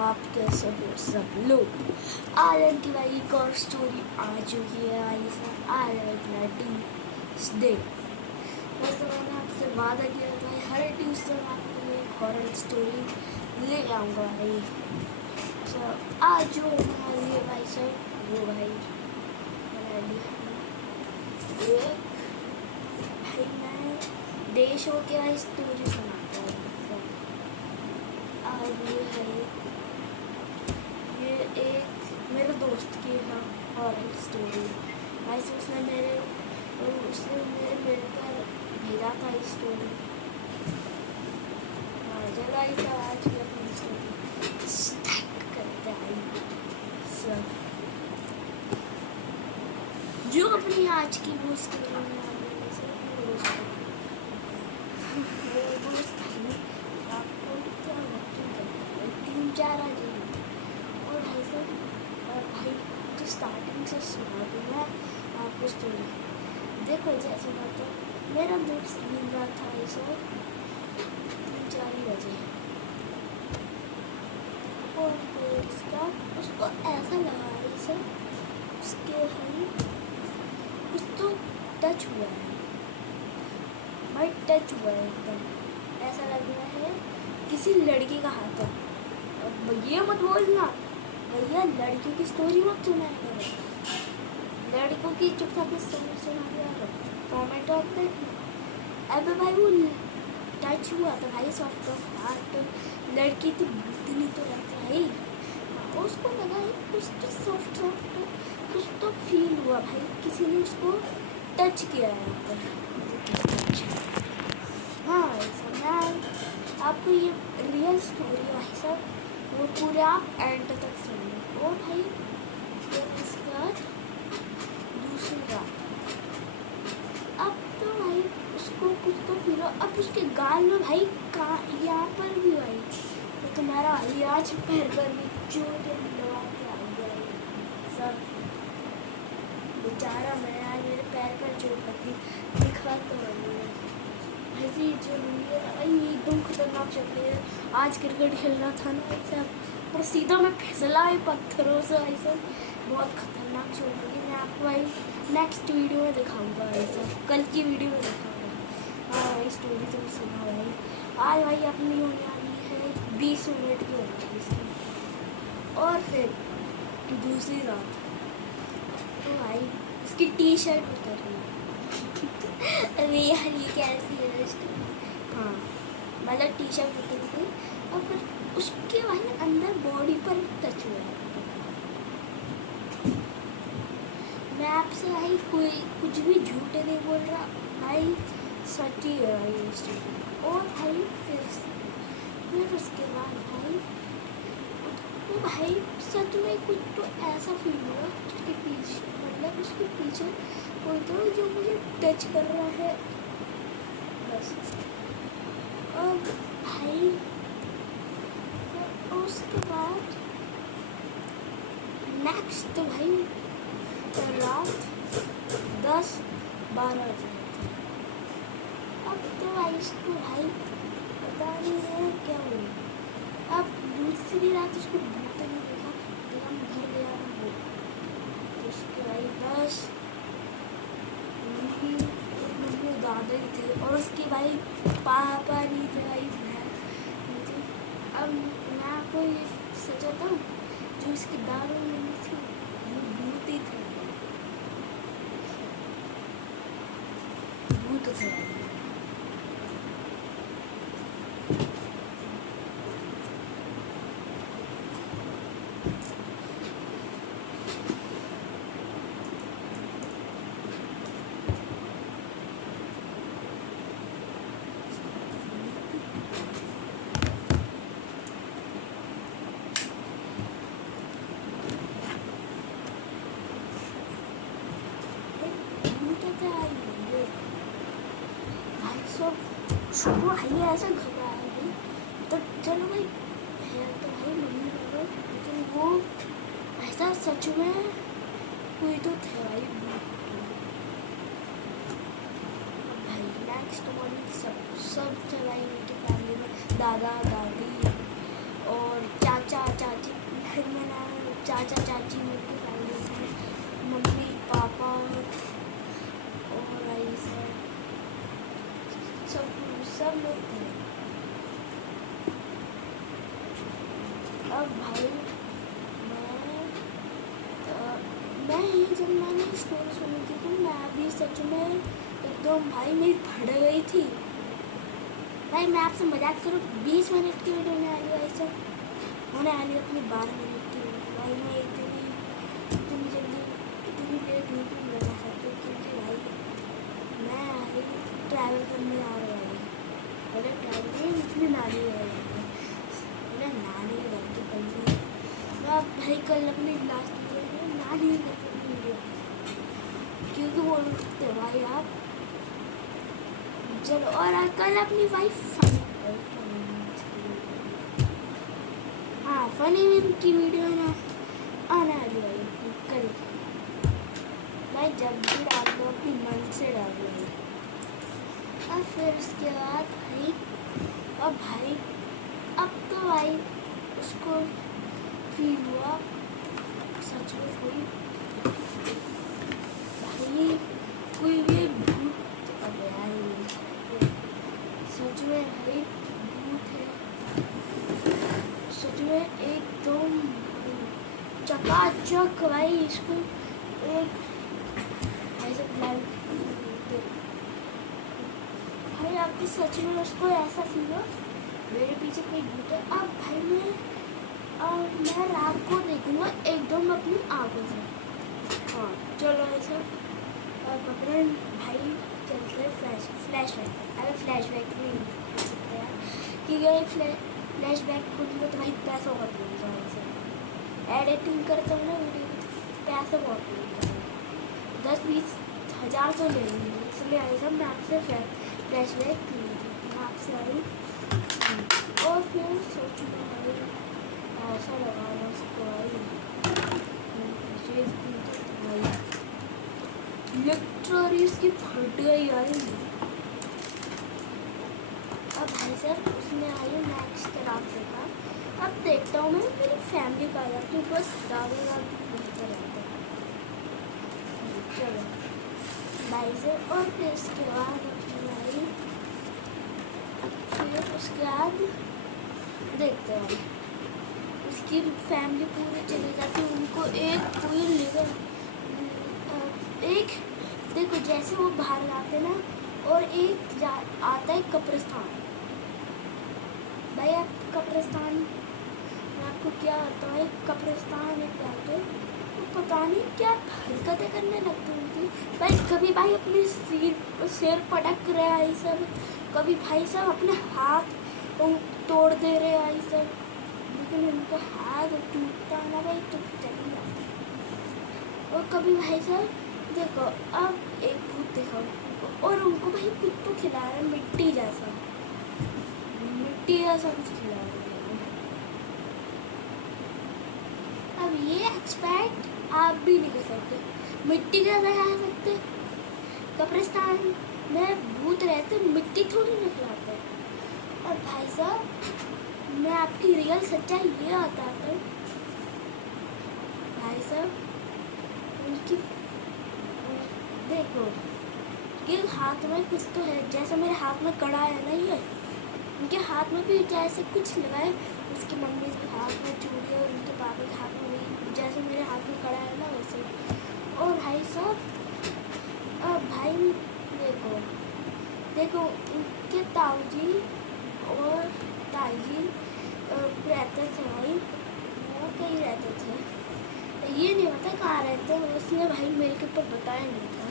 आप कैसे हो सब लोग। आज की भाई एक और स्टोरी आ चुकी है भाई साहब। आज है ट्यूसडे। वैसे मैंने आपसे वादा किया था भाई हर ट्यूसडे मैं आपके लिए एक हॉरर स्टोरी ले आऊँगा भाई। तो आज जो बना लिए भाई साहब वो भाई बना लिया एक भाई मैं देशों के भाई स्टोरी सुनाता हूँ। आज ये एक मेरे दोस्त की है हॉरर स्टोरी। वैसे उसने मेरे पर भेजा था इस स्टोरी। चलो ऐसा आज की अपनी स्टोरी स्टार्ट करते हैं सब। जो अपनी आज की वो स्टोरी में आपको क्या वर्किंग करता है 3-4 आज और भाई साहब और भाई तो स्टार्टिंग से सुना दूँगा आपको स्टोरी। देखो जैसे बात है मेरा दोस्त मिल रहा था ऐसा 3-4 बजे और फिर इसका उसको ऐसा लगा ऐसा उसके ही कुछ तो टच हुआ है भाई, टच हुआ है एकदम ऐसा लग रहा है किसी लड़की का हाथ है। अब भैया मत बोलना भैया, लड़की की स्टोरी मत सुनाएगा भाई, लड़कों की चुपचाप स्टोरी सुना दिया कॉमेंट और देखना। अब भाई वो टच हुआ था भाई सॉफ्ट ऑफ हार्ट, लड़की तो भूतनी तो रहती है भाई, उसको लगा है कुछ तो सॉफ्ट कुछ तो फील हुआ भाई, किसी ने उसको टच किया है यहाँ पर। हाँ ऐसा मैं आपको ये रियल स्टोरी भाई साहब वो पूरे आप एंड तक सुनना। और भाई इसके बाद दूसरी रात अब तो भाई उसको कुछ तो फिर अब उसके गाल में भाई यहाँ पर भी भाई तो तुम्हारा भाई आज पैर पर भी चोट लगा के आ गया सब बेचारा। मैं आज मेरे पैर पर चोट लगी दिखा तो रही है ऐसी जरूरी है भाई, एकदम खतरनाक चल रही है। आज क्रिकेट खेलना था ना ऐसा पर सीधा मैं फिसला है पत्थरों से ऐसा, बहुत खतरनाक चल रही है। मैं आपको भाई नेक्स्ट वीडियो में दिखाऊंगा ऐसा, कल की वीडियो में दिखाऊंगा। हाँ भाई स्टोरी तो सुना भाई। आज भाई अपनी होने वाली है 20 मिनट की होने वाली इसकी। और फिर दूसरी रात तो भाई इसकी टी शर्ट उतर रही है। अरे यार ये कैसी है स्टोरी। हाँ मतलब टी शर्ट उतरी थी और फिर उसके भाई अंदर बॉडी पर टच हुआ। मैं आपसे भाई कोई कुछ भी झूठ नहीं बोल रहा भाई, सच ही है भाई ये स्टोरी। और भाई फिर उसके बाद भाई उसको भाई सच में कुछ तो ऐसा फील हुआ उसके पीछे, मतलब उसके पीछे कोई तो जो मुझे टच कर रहा है बस। और भाई उसके बाद नेक्स्ट तो भाई रात 10-12 बजे थे। अब तो भाई इसको भाई पता नहीं है क्या बोला। अब दूसरी रात उसको भूत नहीं देखा तो हम घर गया वो उसके भाई बस मम्मी दादा ही थे और उसके भाई पापा नहीं थे भाई मैं नहीं थी। अब मैं आपको ये सोचाता हूँ जो इसकी दारू मम्मी थी वो भूत ही थे, भूत थे। सुबह भाई ऐसा घबराया भाई तो चलो भाई है तो भाई मम्मी पापा, लेकिन वो ऐसा सच में कोई तो थे भाई। भाई नेक्स्ट मॉर्निंग सब थे भाई उनकी फैमिली में, दादा दादी और चाचा चाची चाचा चाची उनकी फैमिली थे, मम्मी पापा और भाई सब सब लोग थे। अब भाई मैं ही जब मैंने स्टोरी सुनी थी तो मैं भी सच में एकदम भाई मेरी फट गई थी। भाई मैं आपसे मजाक करूँ, 20 मिनट की वीडियो होने वाली भाई सब होने वाली अपनी 12 मिनट की वीडियो। भाई मैं इतनी जल्दी इतनी लेट वीडियो नहीं बना सकती क्योंकि भाई मैं आई ट्रैवल करने आ रहा है। पहले ट्रैवल नहीं इतनी नानी है मेरा नानी घर की बंदी। मैं भाई कल अपनी लास्ट वीडियो नानी घर की वीडियो क्योंकि बोल सकते भाई आप चलो। और कल अपनी वाइफ फनी की वीडियो ना आने वाली है कल। भाई जब भी डाल दो अपनी मन से डाल दो। और फिर उसके बाद भाई अब तो भाई उसको फील हुआ सच में कोई ये भूत अब यार सच में भाई भूत है सच में एकदम चकाचक भाई। इसको एक ऐसे भाई आपके सच में उसको ऐसा फील हो मेरे पीछे कोई भूत है। अब भाई मैं रात को देखूंगा एकदम अपनी आंखों से। हाँ चलो ऐसा अब अपने भाई चलते फ्लैशबैक। अरे फ्लैशबैक नहीं सकते यार क्योंकि फ्लैशबैक खुद में तो भाई पैसा बहुत मिलता है। ऐसे एडिटिंग करता हूँ ना वीडियो की तो पैसा बहुत मिलता है, 10-20 हज़ार तो ले लेंगे। इसलिए आई सब मैं आपसे फ्लैशबैक नहीं थी मैं आपसे आई। और फिर सोचूंगा भाई ऐसा लगाना उसको भाई लिटरली इसकी फट गई आई। अब भाई साहब उसमें आई नेक्स्ट रात देखा। अब देखता हूँ मैं मेरी फैमिली का आ जाती हूँ बस दादा दादी मिलते रहते हैं। चलो भाई साहब और फिर उसके बाद अपनी आई फिर उसके बाद देखते हैं उसकी फैमिली पूरी चली जाती। उनको एक कोई लेकर एक देखो जैसे वो बाहर जाते ना और एक आता है कब्रिस्तान। भाई आप कब्रिस्तान में आपको क्या होता है कब्रिस्तान एक जाते तो पता नहीं क्या हरकतें करने लगती उनकी। भाई कभी भाई अपने सिर पटक रहे हैं सब, कभी भाई साहब अपने हाथ तोड़ दे रहे हैं सब, लेकिन उनका हाथ टूटता है ना भाई तो चली जाती। और कभी भाई साहब देखो अब एक भूत दिखाओ और उनको भाई कुछ तो खिला रहे हैं मिट्टी जैसा कुछ खिला रहे हैं। अब ये एक्सपेक्ट आप भी नहीं कर सकते, मिट्टी जैसा खा सकते। कब्रिस्तान में भूत रहते मिट्टी थोड़ी निकलाते। और भाई साहब मैं आपकी रियल सच्चाई ये बताता हूँ भाई साहब उनकी देखो कि हाथ में कुछ तो है जैसे मेरे हाथ में कड़ा है ना ये उनके हाथ में भी जैसे कुछ लगाए। उसकी मम्मी के हाथ में चूड़ी और उनके पापा के हाथ में भी जैसे मेरे हाथ में कड़ा है ना वैसे। और भाई साहब अब भाई देखो उनके ताऊ जी और ताई जी रहते थे भाई वो कहीं रहते थे ये नहीं पता कहाँ रहते हैं। उसने भाई मेरे के ऊपर बताया नहीं था।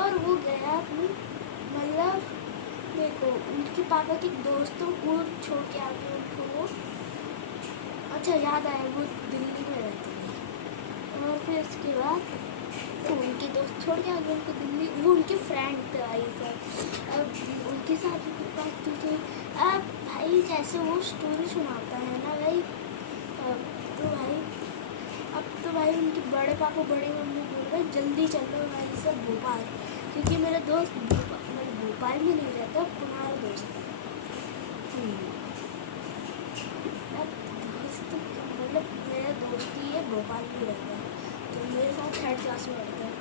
और वो गया अपनी मतलब देखो उनके पापा के दोस्तों को छोड़ के आ गए उनको वो। अच्छा याद आया वो दिल्ली में रहते थे। और फिर उसके बाद उनके दोस्त छोड़ के आ गए उनको दिल्ली। वो उनके फ्रेंड थे भाई सर। अब उनके साथ बात की थी। अब भाई जैसे वो स्टोरी सुनाता है ना भाई अब तो भाई उनके बड़े पापा बड़े मम्मी बोल रहे जल्दी चलो भाई सब भोपाल क्योंकि मेरा दोस्त भोपाल में नहीं रहता पुनार दोस्त है। अब आंसू पड़ते हैं।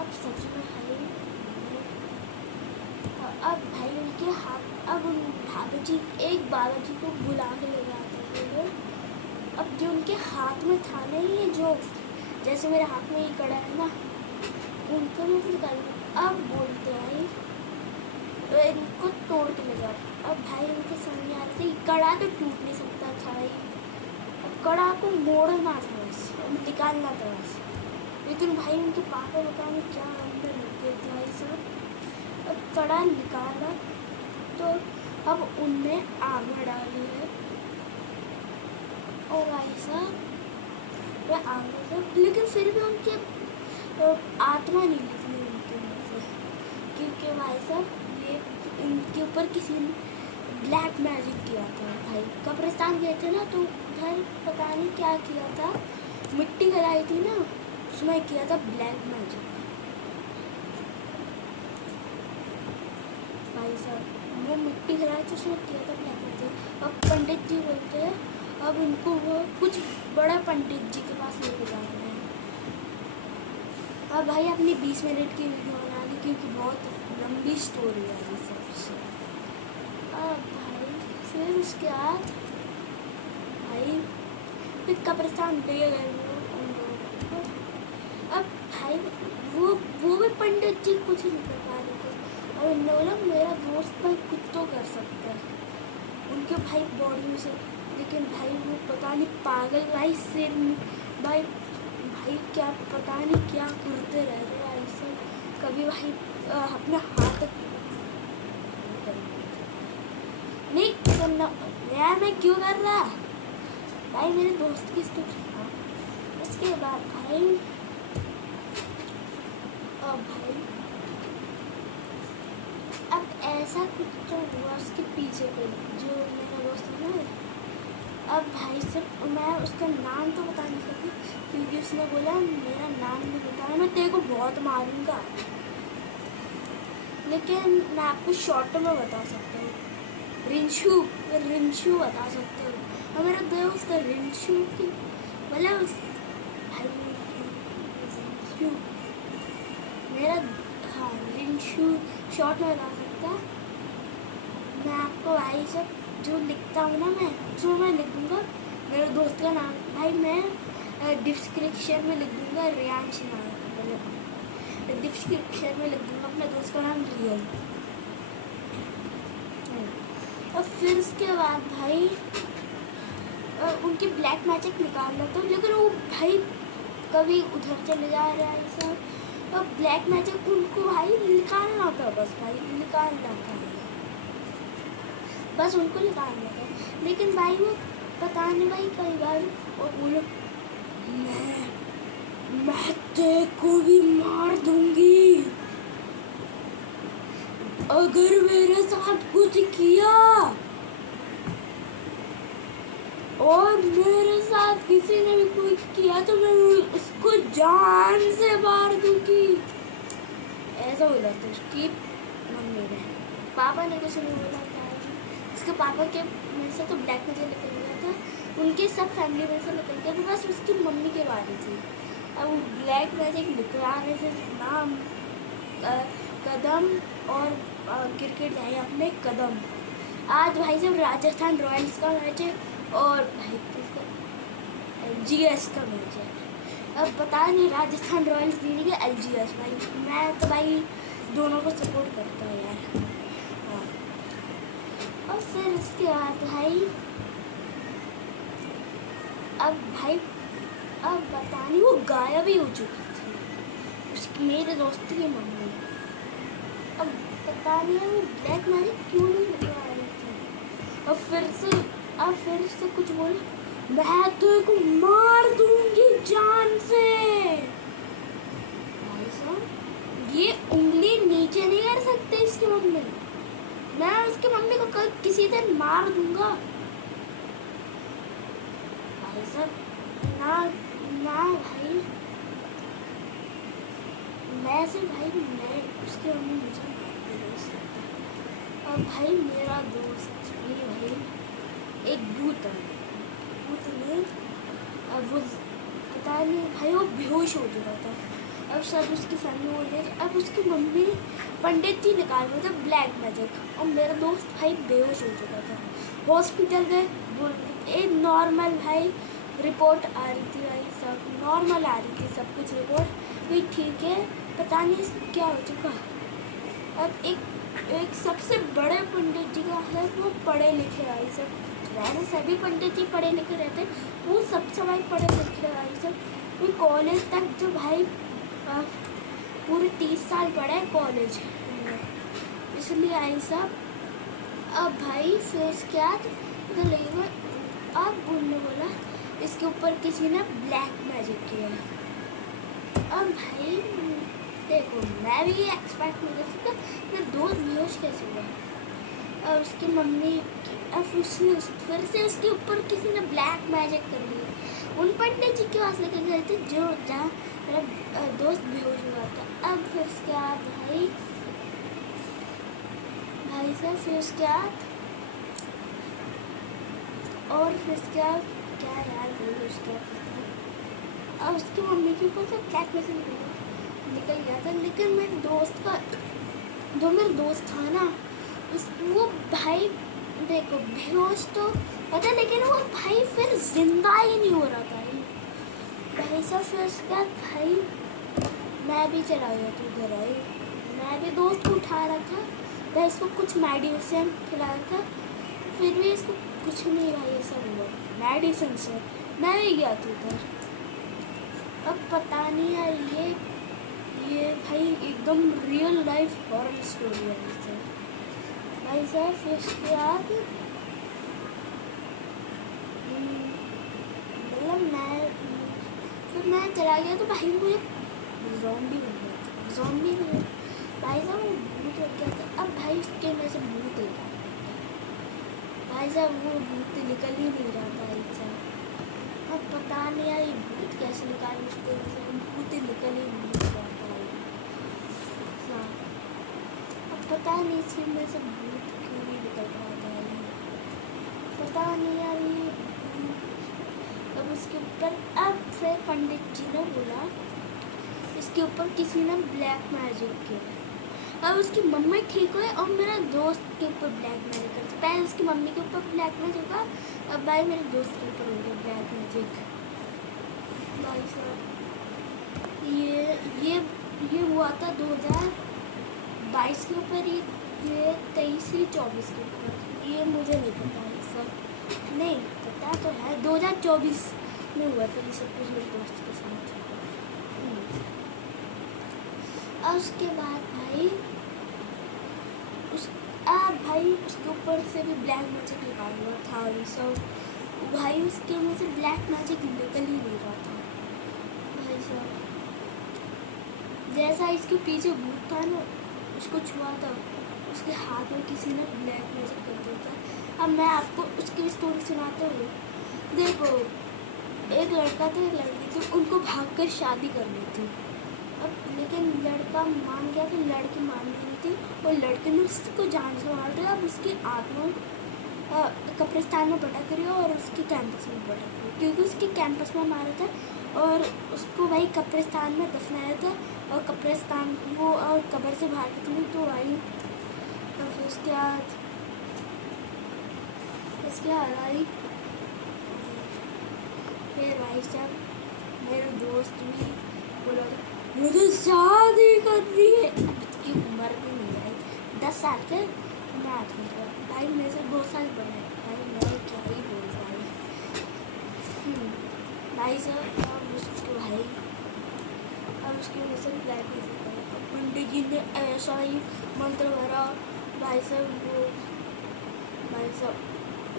अब सच में भाई, अब भाई उनके हाथ, अब उन बाबा जी को बुला के ले जाते थे लोग। अब जो उनके हाथ में था ना, ये जो जैसे मेरे हाथ में ये कड़ा है ना, उनको मैं तो निकाल, अब बोलते भाई तो इनको तोड़ के ले जाओ। अब भाई उनके समझ में आ रहे थे कड़ा तो टूट नहीं सकता था भाई, अब कड़ा को मोड़ना था बस, निकालना था बस। लेकिन भाई उनके पापा बताने क्या अंदर लगते थे भाई सब। अब कड़ा निकाला तो अब उनने आग में डाली है, और भाई साहब वह आग में सब, लेकिन फिर भी उनके आत्मा नहीं निकली उनके मुँह से, क्योंकि भाई साहब ये उनके ऊपर किसी ने ब्लैक मैजिक किया था। भाई कब्रिस्तान गए थे ना, तो उधर पता नहीं क्या किया था, मिट्टी गलाई थी ना, उसमें किया था ब्लैक मैजिक। भाई साहब वो मिट्टी गलाई थी, उसमें किया था ब्लैक मैजिक। अब पंडित जी बोलते हैं अब उनको वो कुछ बड़ा पंडित जी के पास लेके जाना है। अब भाई अपनी 20 मिनट की वीडियो बनानी, क्योंकि बहुत लंबी स्टोरी है ये सबसे। अब भाई फिर उसके बाद भाई फिर कब्रिस्तान ले गए उन लोगों को। अब भाई वो भी पंडित जी कुछ नहीं कर पा रहे थे, और उन लोग मेरा दोस्त भाई कुछ तो कर सकता है उनके भाई बॉडी में से। लेकिन भाई वो पता नहीं पागल भाई सिर भाई क्या पता नहीं क्या करते रह रहे भाई सब। कभी भाई अपने हाथ तक नहीं करना यार, मैं क्यों कर रहा भाई, मेरे दोस्त की इसको। उसके बाद भाई अब ऐसा कुछ तो हुआ उसके पीछे पे, जो मेरा दोस्त है ना। अब भाई सब मैं उसका नाम तो बता नहीं सकती, क्योंकि उसने बोला मेरा नाम नहीं बताया, मैं तेरे को बहुत मारूंगा। लेकिन मैं आपको शॉर्ट में बता सकता हूँ, रिंशू बता सकते हो। और मेरा दोस्त रिंशू की मतलब भाई रिंशू मेरा, हाँ रिंशू शॉर्ट में बता सकता। मैं आपको भाई सब जो लिखता हूँ ना, मैं जो मैं लिख दूँगा मेरे दोस्त का नाम भाई, मैं डिस्क्रिप्शन में लिख दूँगा रियांश नाम, मतलब डिस्क्रिप्शन में लिख दूँगा अपने दोस्त का नाम रियल। और फिर उसके बाद भाई उनकी ब्लैक मैजिक निकालना था, लेकिन वो भाई कभी उधर चले जा रहा है ऐसा। और ब्लैक मैजिक उनको भाई निकालना था, बस भाई निकालना था, बस उनको निकालना था। लेकिन भाई वो पता नहीं भाई कई बार और बोलो मैं तेरे को भी मार दूंगी अगर मेरे साथ कुछ किया, और मेरे साथ किसी ने भी कुछ किया तो मैं उसको जान से मार दूंगी। ऐसा बोला था उसकी मम्मी ने, पापा ने कुछ नहीं बोला था। उसके पापा के में से तो ब्लैक मैजिक निकल गया था, उनके सब फैमिली में से निकल गया था, बस उसकी मम्मी के बारे थी। अब ब्लैक मैजिक निकलाने से नाम कदम और क्रिकेट जाए अपने कदम। आज भाई साहब राजस्थान रॉयल्स का मैच है और भाई किसका LGS का मैच है। अब पता नहीं राजस्थान रॉयल्स जीतेगी LGS। भाई मैं तो भाई दोनों को सपोर्ट करता हूँ यार। हाँ, और फिर उसके बाद भाई अब पता नहीं वो गायब ही हो चुकी थी, उसकी मेरे दोस्त की मम्मी। अब पता नहीं वो ब्लैक मैजिक क्यों नहीं निकला रही थी। और फिर से कुछ बोला मैं तो को मार दूंगी जान से। भाई साहब ये उंगली नीचे नहीं कर सकते इसकी मम्मी, मैं उसकी मम्मी को कल किसी दिन मार दूंगा। भाई साहब ना भाई मैं उसकी मम्मी मुझे नहीं सकता। और भाई मेरा दोस्त भी भाई एक भूत ने अब वो पता नहीं भाई वो बेहोश हो चुका था। अब सब उसकी फैमिली बोल रही थी। अब उसकी मम्मी पंडित जी निकाल रहे थे ब्लैक मैजिक, और मेरा दोस्त भाई बेहोश हो चुका था। हॉस्पिटल गए, बोल एक नॉर्मल भाई रिपोर्ट आ रही थी, भाई सब नॉर्मल आ रही थी, सब कुछ रिपोर्ट भी ठीक है, पता नहीं इसको क्या हो चुका। अब एक सबसे बड़े पंडित जी का है, वो पढ़े लिखे आई सब, वैसे सभी पंडित जी पढ़े लिखे रहते, वो सबसे भाई पढ़े लिखे आई सब। वो कॉलेज तक जो भाई पूरे 30 साल पढ़े कॉलेज में, इसलिए आई सब। अब भाई फिर उसके बाद तो लेगा, अब उन्होंने बोला इसके ऊपर किसी ने ब्लैक मैजिक किया। अब भाई देखो, मैं भी एक्सपेक्ट नहीं कर सकता, मेरा दोस्त बेहोश कैसे हुआ। और उसकी मम्मी, अब उसने फिर से उसके ऊपर किसी ने ब्लैक मैजिक कर दिया। उन पंडित जी के पास लेकर गए थे जो जहाँ मेरा दोस्त बेहोश हुआ था। अब फिर उसके बाद भाई साहब फिर उसके बाद और फिर उसके बाद क्या यार बोलो उसके बाद। अब उसकी मम्मी के ऊपर से ब्लैक मैजिक निकल गया था, लेकिन मेरे दोस्त का जो मेरा दोस्त था ना, वो भाई देखो बेहोश तो पता, लेकिन वो भाई फिर जिंदा ही नहीं हो रहा था भाई साहब। फिर उसके बाद भाई मैं भी चला गया था उधर, आई मैं भी दोस्त को उठा रहा था, मैं इसको कुछ मेडिसिन खिलाया था, फिर भी इसको कुछ नहीं भाई ऐसा हुआ मेडिसिन से, मैं भी गया था उधर। अब पता नहीं यार, ये भाई एकदम रियल लाइफ हॉरर स्टोरी है भाई साहब। फिर उसके बाद मतलब मैं चला गया तो भाई मुझे ज़ॉम्बी बन गया था, ज़ॉम्बी नहीं भाई साहब, वो भूत लग गया था। अब भाई उसके में से भूत लगा भाई साहब, वो भूत निकल ही नहीं रहा था भाई साहब। अब पता नहीं यार ये भूत कैसे निकाल, उसके में से भूत ही निकल ही नहीं रहा था भाई साहब। अब पता नहीं इसी में से भूत क्यों नहीं निकल रहा था भाई, पता नहीं यार ये। अब उसके ऊपर अब फिर पंडित जी ने बोला इसके ऊपर किसी ने ब्लैक मैजिक किया। अब उसकी मम्मी ठीक हुई और मेरा दोस्त के ऊपर ब्लैक मैजिक करती, पहले उसकी मम्मी के ऊपर ब्लैक मैजिक हुआ, अब भाई मेरे दोस्त के ऊपर हो गया ब्लैक मैजिक भाई साहब। ये हुआ था 2022 के ऊपर, ये 23 से 24 के ऊपर, ये मुझे नहीं पता ये सब, नहीं पता तो है 2024 में हुआ था ये सब कुछ मेरे दोस्त के साथ। और उसके बाद भाई उसके ऊपर से भी ब्लैक मैजिक निकाल हुआ था ये सब भाई, उसके मुँह से ब्लैक मैजिक निकल ही नहीं रहा था भाई साहब। जैसा इसके पीछे भूत था ना, उसको छुआ था, उसके हाथ में किसी ने ब्लैक मैजिक कर दिया था। अब मैं आपको उसकी भी स्टोरी सुनाता हूँ। देखो एक लड़का था, एक लड़की थी, उनको भागकर शादी करनी थी। अब लेकिन लड़का मान गया तो लड़की मान नहीं थी, और लड़के ने उसको जान से मार दिया। अब उसकी आत्मा कब्रिस्तान में भटक रही है और उसकी कैंपस में भटक रही है, क्योंकि उसकी कैंपस में मारा था और उसको भाई कब्रिस्तान में दफनाया था, और कब्रिस्तान वो और कब्र से बाहर निकली तो भाई। और फिर उसके बाद आई फिर भाई साहब मेरे दोस्त भी बोला मुझे शादी करनी है। उसकी उम्र भी नहीं आई, 10 साल के मैं भाई मेरे से 2 साल बड़ा है भाई, मैं क्या ही बोल रहा हूँ भाई साहब। अब उसकी वजह से ब्लैक मैजिक करा, पंडित जी ने ऐसा ही मंत्र भरा भाई साहब। वो भाई साहब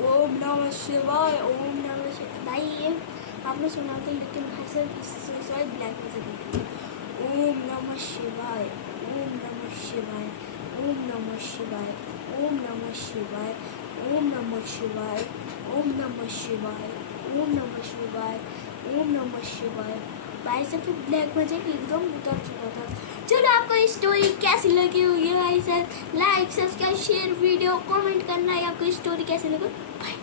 ओम नमः शिवाय, ओम नमः शिवाय, भाई ये आपने सुना था, लेकिन भाई साहब इससे ब्लैक मैजिक ओम नमः शिवाय, ओम नमः शिवाय, ओम नमः शिवाय, ओम नमः शिवाय, ओम नमः शिवाय, ओम नमः शिवाय, ओम नमः शिवाय, ओम नमः शिवाय। भाई साहब फिर ब्लैक मैजिक एकदम उतर चुका था। चलो आपको ये स्टोरी कैसी लगी होगी भाई साहब, like subscribe share video comment करना है, आपको स्टोरी कैसी लगी। बाय।